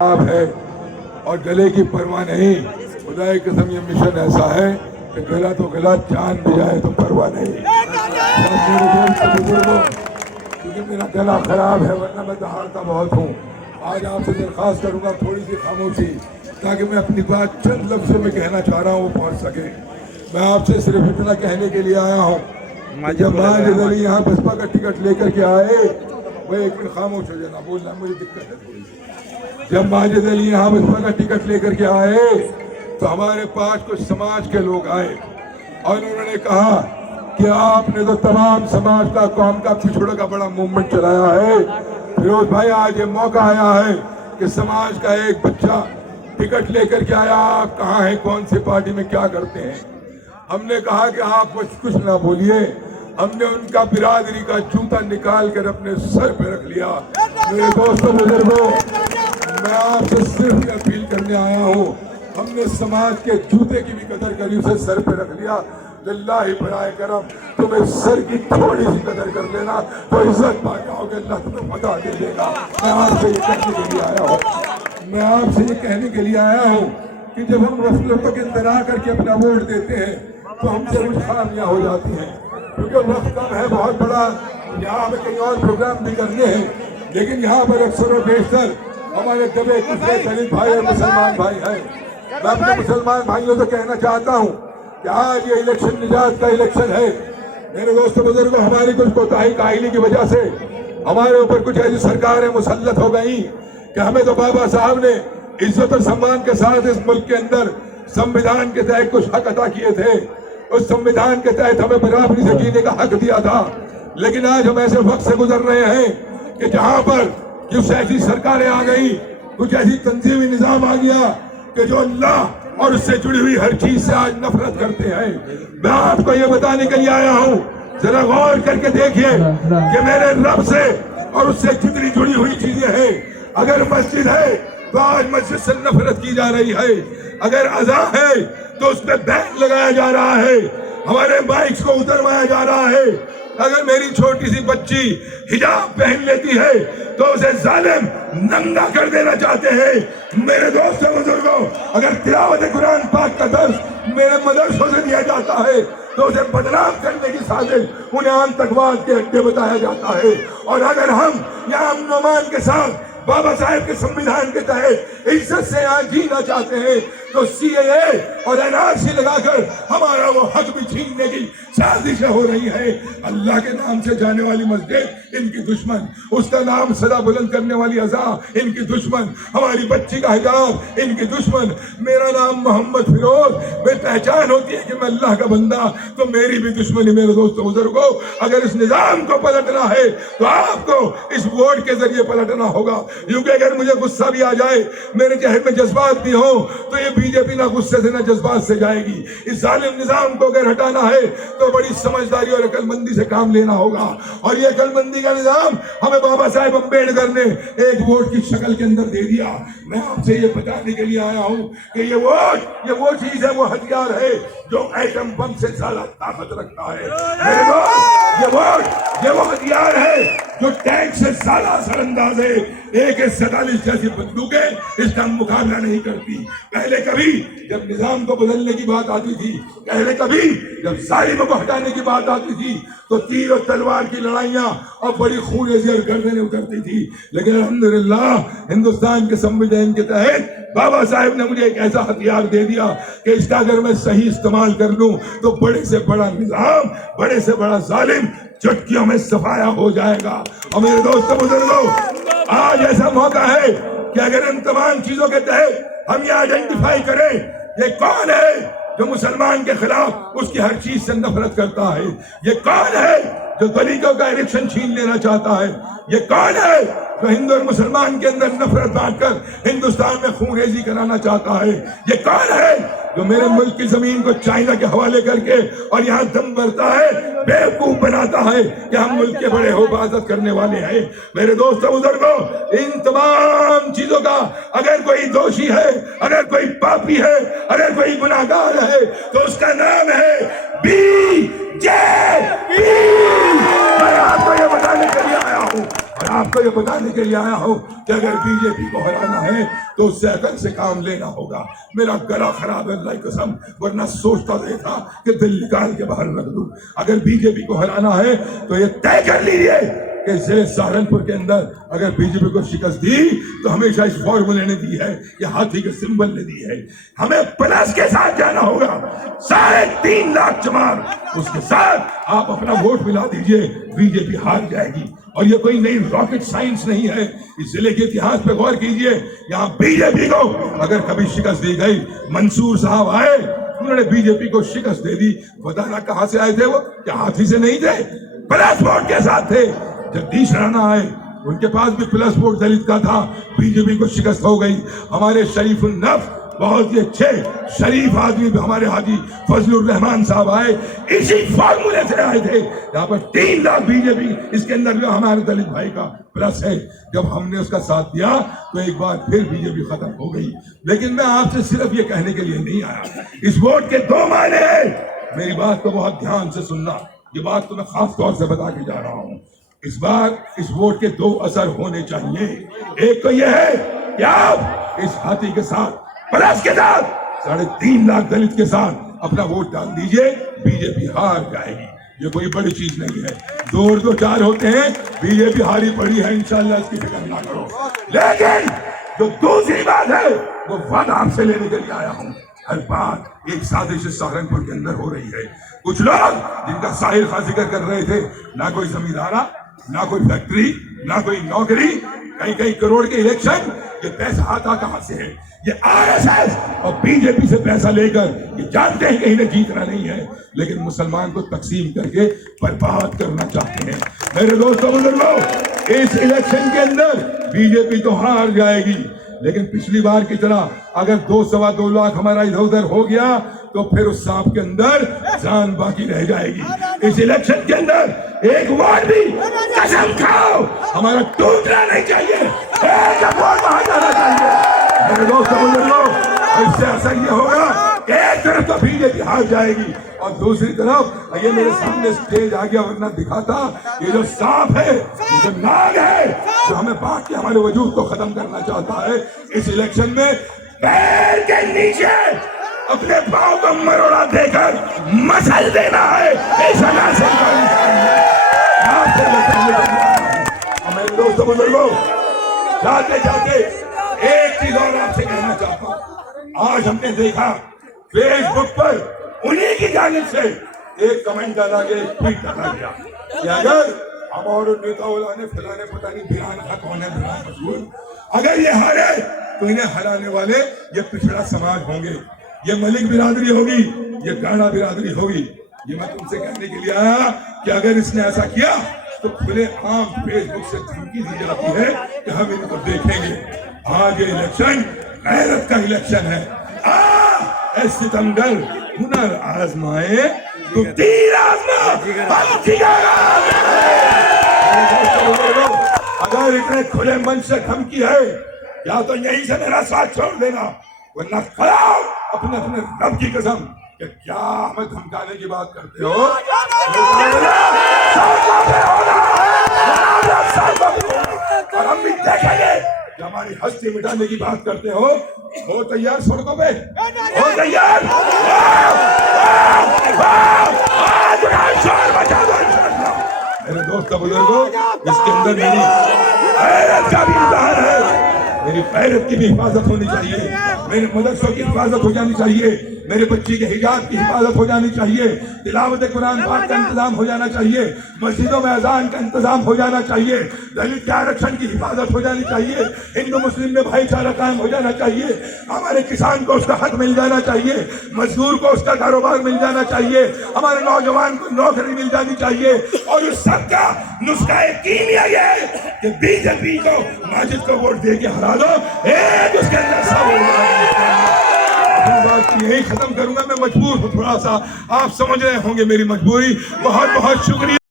आप है और गले की परवाह नहीं। खुदा की कसम ये मिशन ऐसा है कि गला तो गला, जान भी जाए तो परवाह नहीं। क्योंकि मेरा गला खराब है, वरना मैं दहाड़ता बहुत हूँ। आज आपसे दरख्वास्त करूंगा थोड़ी सी खामोशी, ताकि मैं अपनी बात चंद लफ्ज़ों में कहना चाह रहा हूँ वो पहुँच सके। मैं आपसे सिर्फ इतना कहने के लिए आया हूँ, जब माजिद अली यहाँ बसपा का टिकट लेकर के आए, वह एक मिनट खामोश हो जाना, बोलना मुझे दिक्कत है थोड़ी सी। जब माजिद अली यहाँ बसपा का टिकट लेकर के आए तो हमारे पास कुछ समाज के लोग आए और उन्होंने कहा कि आपने तो तमाम समाज का, कौम का पिछड़ों का बड़ा मूवमेंट चलाया है। फिरोज भाई, आज ये मौका आया है कि समाज का एक बच्चा टिकट लेकर के आया, आप कहाँ हैं, कौन सी पार्टी में क्या करते हैं। हमने कहा कि आप कुछ ना बोलिए। हमने उनका बिरादरी का जूता निकाल कर अपने सर पे रख लिया। मेरे दोस्तों बुजुर्गों, मैं आपसे सिर्फ अपील करने आया हूँ, हमने समाज के जूते की भी कदर करी, उसे सर पे रख लिया। लिल्लाहि बराए करम, तुम्हें सर की थोड़ी सी कदर कर लेना तो इज्जत पा जाओगे, अल्लाह तुम्हें पता दे देगा। मैं आपसे ये कहने के लिए आया हूँ, मैं आपसे ये कहने के लिए आया हूँ कि जब हम रफ्लों के इंतजार करके अपना वोट देते हैं तो हमसे कुछ खामियां हो जाती हैं, क्योंकि वक्त कम है बहुत बड़ा। यहाँ हमें कहीं और प्रोग्राम भी करने हैं, लेकिन यहाँ पर अक्सर और बेशतर हमारे दबे कुचले दलित भाई और मुसलमान भाई हैं। मैं अपने मुसलमान भाइयों से कहना चाहता हूँ कि आज ये इलेक्शन निजात का इलेक्शन है। मेरे दोस्तों बुजुर्गों, हमारी कुछ कोताही काहिली की वजह से हमारे ऊपर कुछ ऐसी सरकारें मुसल्लत हो गई कि हमें तो बाबा साहब ने इज्जत और सम्मान के साथ इस मुल्क के अंदर संविधान के तहत कुछ हक अदा किए थे। उस संविधान के तहत हमें बराबरी से जीने का हक दिया था। लेकिन आज हम ऐसे वक्त से गुजर रहे हैं कि जहां पर कुछ ऐसी सरकारें आ गई, कुछ ऐसी तंजीमी निजाम आ गया कि जो अल्लाह और उससे जुड़ी हुई हर चीज से आज नफरत करते हैं। मैं आपको ये बताने के लिए आया हूँ, जरा गौर करके देखिए कि मेरे रब से और उससे जितनी जुड़ी हुई चीजें हैं, अगर मस्जिद है तो आज मस्जिद से नफरत की जा रही है, अगर अज़ां है तो उसमें बैन लगाया जा रहा है, हमारे माइक्स को उतरवाया जा रहा है। अगर मेरी छोटी सी बच्ची हिजाब पहन लेती है तो उसे जालिम नंगा कर देना चाहते हैं। मेरे दोस्तों बुजुर्गों, अगर तिलावत कुरान पाक का दर्स मेरे मदरसों से दिया जाता है तो उसे बदनाम करने की साजिश, उन्हें आतंकवाद के अड्डे बताया जाता है। और अगर हम यहाँ अमन और अमान के साथ बाबा साहेब के संविधान के तहत इज्जत से यहाँ जीना चाहते हैं तो सीएए और एनआरसी लगाकर हमारा वो हक भी छीनने की साजिशें हो रही है। अल्लाह के नाम से जाने वाली मस्जिद इनकी दुश्मन, उसका नाम सदा बुलंद करने वाली अज़ां इनकी दुश्मन, हमारी बच्ची का हिजाब इनकी दुश्मन। मेरा नाम मोहम्मद फिरोज, मेरी पहचान होती है कि मैं अल्लाह का बंदा, तो मेरी भी दुश्मनी। मेरे दोस्तों बुजुर्गों, अगर इस निजाम को पलटना है तो आपको इस वोट के जरिए पलटना होगा। क्योंकि अगर मुझे गुस्सा भी आ जाए, मेरे जहन में जज्बात भी हो, तो ये बीजेपी ना गुस्से से ना जज्बात से जाएगी। इस जालिम निजाम को अगर हटाना है तो बड़ी समझदारी और अकलमंदी से काम लेना होगा। और ये अकलमंदी का निजाम हमें बाबा साहेब अम्बेडकर ने एक वोट की शक्ल के अंदर दे दिया। मैं आपसे ये बताने के लिए आया हूँ कि ये वो चीज है, वो हथियार है जो एटम बम से ज्यादा ताकत रखता है। मेरे दोस्त, ये वो हथियार है जो टैंक से ज्यादा असरअंदाज है। AK-47 जैसी बंदूकें इसका मुकाबला नहीं करती। पहले कभी जब निजाम को बदलने की बात आती थी, पहले कभी जब जालिमों को हटाने की बात आती थी, तो तीर और तलवार की लड़ाइयां और बड़ी खूनेज़ी और गर्दनें उतरती थी। लेकिन अल्हम्दुलिल्लाह हिंदुस्तान के संविधान के तहत बाबा साहेब ने मुझे एक ऐसा हथियार दे दिया कि इसका अगर मैं सही इस्तेमाल कर लूं तो बड़े से बड़ा निजाम, बड़े से बड़ा जालिम चुटकियों में सफाया हो जाएगा। और मेरे दोस्तों बुजुर्गों, आज ऐसा मौका है कि अगर इन तमाम चीजों के तहत हम ये आइडेंटिफाई करें, ये कौन है जो मुसलमान के खिलाफ उसकी हर चीज से नफरत करता है, ये कौन है जो दलितों का इलेक्शन छीन लेना चाहता है, ये कौन है जो हिंदू और मुसलमान के अंदर नफरत बांटकर हिंदुस्तान में खूनरेजी कराना चाहता है, ये कौन है जो मेरे मुल्क की जमीन को चाइना के हवाले करके और यहाँ दम भरता है, बेवकूफ बनाता है कि हम मुल्क के बड़े हिफाजत करने वाले हैं। मेरे दोस्तों बुजुर्गों, इन तमाम चीजों का अगर कोई दोषी है, अगर कोई पापी है, अगर कोई गुनाहगार है तो उसका नाम है बीजेपी। मैं आपको ये बताने के लिए आया हूँ। आपको ये बताने के लिए आया हूँ कि अगर बीजेपी को हराना है तो उससे अकल से काम लेना होगा। मेरा गला खराब है अल्लाह की कसम, वरना सोचता ये था कि दिल निकाल के बाहर रख दूं। अगर बीजेपी को हराना है तो ये तय कर लीजिए कि जिले सहारनपुर के अंदर अगर बीजेपी को शिकस्त दी तो हमेशा इस फॉर्मूले ने दी है, ये हाथी के सिंबल ने दी है, हमें प्लस के साथ जाना होगा। 3.5 लाख चमार, उसके साथ आप अपना वोट मिला दीजिए, बीजेपी हार जाएगी। और ये कोई नई रॉकेट साइंस नहीं है। इस जिले के इतिहास पे गौर कीजिए, यहाँ बीजेपी को अगर कभी शिकस्त दी गई, मंसूर साहब आए, उन्होंने बीजेपी को शिकस्त दे दी। बताना कहां से आए थे वो? क्या हाथी से नहीं थे? प्लस वोट के साथ थे। जगदीश राणा आए, उनके पास भी प्लस वोट दलित का था, बीजेपी को शिकस्त हो गई। हमारे शरीफुल नफ्स बहुत ही अच्छे शरीफ आदमी हमारे हाजी फजलुर रहमान साहब आए, इसी फॉर्मूले से आए थे। यहाँ पर 3 लाख बीजेपी, इसके अंदर जो हमारे दलित भाई का प्लस है। जब हमने उसका साथ दिया तो एक बार फिर बीजेपी खत्म हो गई। लेकिन मैं आपसे सिर्फ ये कहने के लिए नहीं आया, इस वोट के 2 मायने हैं। मेरी बात को बहुत ध्यान से सुनना, ये बात तो मैं खास तौर से बता के जा रहा हूँ। इस बार इस वोट के 2 असर होने चाहिए। एक तो यह है कि आप इस हाथी के साथ, प्लस के साथ, 3.5 लाख दलित के साथ अपना वोट डाल दीजिए, बीजेपी हार जाएगी। ये कोई बड़ी चीज नहीं है, 2 और 2 4 होते हैं, बीजेपी हारी पड़ी है इंशाल्लाह, इसकी फिक्र ना करो। लेकिन जो दूसरी बात है वो वादा आपसे लेने के लिए आया हूँ। हर बात एक साजिश सहारनपुर के अंदर हो रही है। कुछ लोग जिनका साहिल का जिक्र कर रहे थे, ना कोई जमींदारा, ना कोई फैक्ट्री, ना कोई नौकरी, कई करोड़ के इलेक्शन, ये पैसा आता कहां से है? ये आरएसएस और बीजेपी से पैसा लेकर ये जानते हैं कि इन्हें जीतना नहीं है, लेकिन मुसलमान को तकसीम करके बर्बाद करना चाहते हैं। मेरे दोस्तों बुजुर्गों, इस इलेक्शन के अंदर बीजेपी तो हार जाएगी, लेकिन पिछली बार की तरह अगर 2-2.25 लाख हमारा इधर उधर हो गया तो फिर उस सांप के अंदर जान बाकी रह जाएगी। इस इलेक्शन के अंदर एक वोट भी, कसम खाओ, हमारा टूटना नहीं चाहिए, एक वोट बाहर जाना चाहिए। मेरे दोस्तों बुजुर्गों, इससे असर ये होगा, एक तरफ तो बीजेपी हार जाएगी और दूसरी तरफ ये मेरे सामने स्टेज आ गया, वरना दिखाता, ये जो सांप है, ये जो नाग है, जो हमें बांट के हमारे वजूद को खत्म करना चाहता है, इस इलेक्शन में पैर के नीचे अपने पांव को मरोड़ा देकर मसल देना है। इस मेरे दोस्तों बुजुर्गों, जाते जाते एक चीज और आपसे कहना चाहता हूं। आज हमने देखा फेसबुक पर उन्हीं की जानिब से एक कमेंट डाला गया, एक ट्वीट डाला गया कि अगर हमारे नेता ने फलाने पता नहीं बिरान का कौन है, बिरान मशहूर, अगर ये हारे तो इन्हें हराने वाले ये पिछड़ा समाज होंगे, ये मलिक बिरादरी होगी, ये गाना बिरादरी होगी। ये मैं तुमसे कहने के लिए आया कि अगर इसने ऐसा किया तो खुले आम फेसबुक से धमकी दी जाती है कि हम इनको देखेंगे। आज ये इलेक्शन गैरत का इलेक्शन है। सितमगर हुनर आजमाए तो तीर आजमा, अगर इतने खुले मन से धमकी है, या तो यहीं से मेरा साथ छोड़ देना, वरना खड़ाओ अपने अपने रब की कसम कि क्या हमें धमकाने की बात करते हो? और हम भी देखेंगे कि हमारी हस्ती मिटाने की बात करते हो तैयार सड़कों पे? हो तैयार? मेरे दोस्त बुजुर्गों, इसके अंदर मेरी गैरत का भी इम्तिहान है। मेरी गैरत की भी हिफाजत होनी चाहिए, मेरे मदरसों की हिफाजत हो जानी चाहिए, मेरे बच्ची के हिजाब की हिफाजत हो जानी चाहिए, तिलावत कुरान पाक का इंतजाम हो जाना चाहिए, मस्जिदों में अजान का इंतजाम हो जाना चाहिए, दलित के आरक्षण की हिफाजत हो जानी चाहिए, हिंदू मुस्लिम में भाईचारा कायम हो जाना चाहिए, हमारे किसान को उसका हक मिल जाना चाहिए, मजदूर को उसका कारोबार मिल जाना चाहिए, हमारे नौजवान को नौकरी मिल जानी चाहिए। और इस सबका नुस्खा कीमिया ये है कि बीजेपी को, माजिद को वोट दे के हरा दो, एक उसके अंदर सब बात यही खत्म करूंगा। मैं मजबूर हूँ थोड़ा सा, आप समझ रहे होंगे मेरी मजबूरी। बहुत बहुत शुक्रिया।